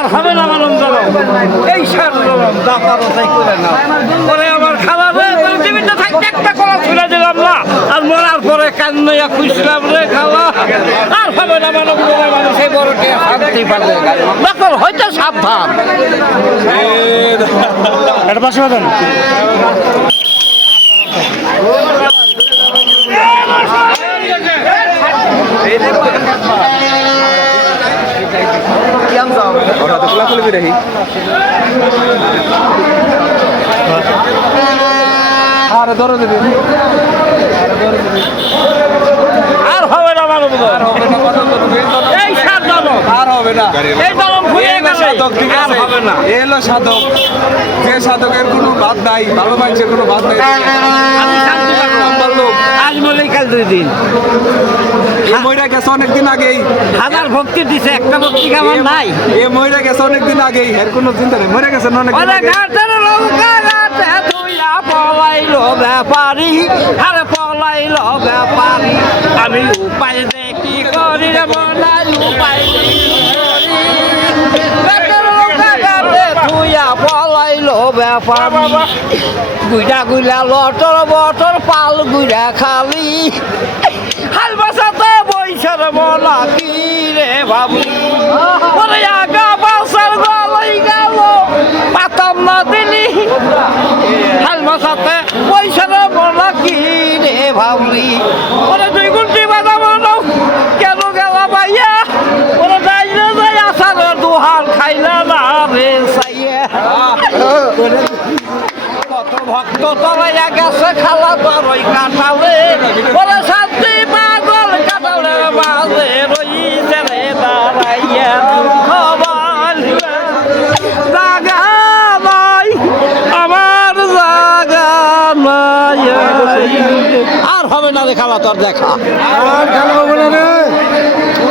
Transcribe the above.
আর হবে না মানব জলম এই সার জলম দাপারো তাই করে না পরে আমার খালা রে পৃথিবীতে থাকতে একটা কলা ছুড়ে দিলাম না আর মরার পরে কান্নইয়া খুঁজলাম রে খালা আর হবে না মানব জলম মানুষ এই বড়কে শান্তি পাবে নকল হইতে সাবধান এটা পাশে বাঁধেন আর হবে না মানব এই সার জলম আর হবে না এই জলম ভুলে গেছে আর হবে না এলো সাধক যে সাধকের কোনো বাদ নাই ভালো মানুষের কোনো বাদ নাই আমি শান্তি পাবো নাম্বার লোক আজ মরেই কাল 2 দিন এ মইরা গেছে অনেকদিন আগেই হাজার ভক্তি দিছে একটা ভক্তি কেমন নাই এ মইরা গেছে অনেকদিন আগেই এর কোনো চিন্তা নেই মরে গেছে অনেকদিন ওরে আগে ঘাটের লৌকা ঘাটে তুইয়া পলাইলো ব্যাপারী আরে পলাইলো ব্যাপারী আমি উপায় দেখি করি রে বলাই উপায় দেখি করি ঘাটের লৌকা ঘাটে তুইয়া পলাইলো ব্যাপারী গুইডা গুইলা লটর বটর পাল গুইডা খালি হাল বাসাতে বইসার মলা কি রে বাবু ওরে আগা বাসার গলাই গেল পাতাম না দিলি হাল বাসাতে বইসার মলা কি রে ভাবলি ওরে 2 গুণটি বাজা মনো কেন গেলা ভাইয়া ওরে যাইলে যাই আসার দুহার খাইলা না রে সাইয়া কত ভক্ত তলাইয়া গেছে খালা তরই কাটালে ওরে শান্তি পাগল কাটালে মাঝে রইছে রে দাঁড়াইয়া খবর জাগা নাই আমার জাগা নাই আর হবে না রে খালা তোর দেখা আর খেলা হবে না রে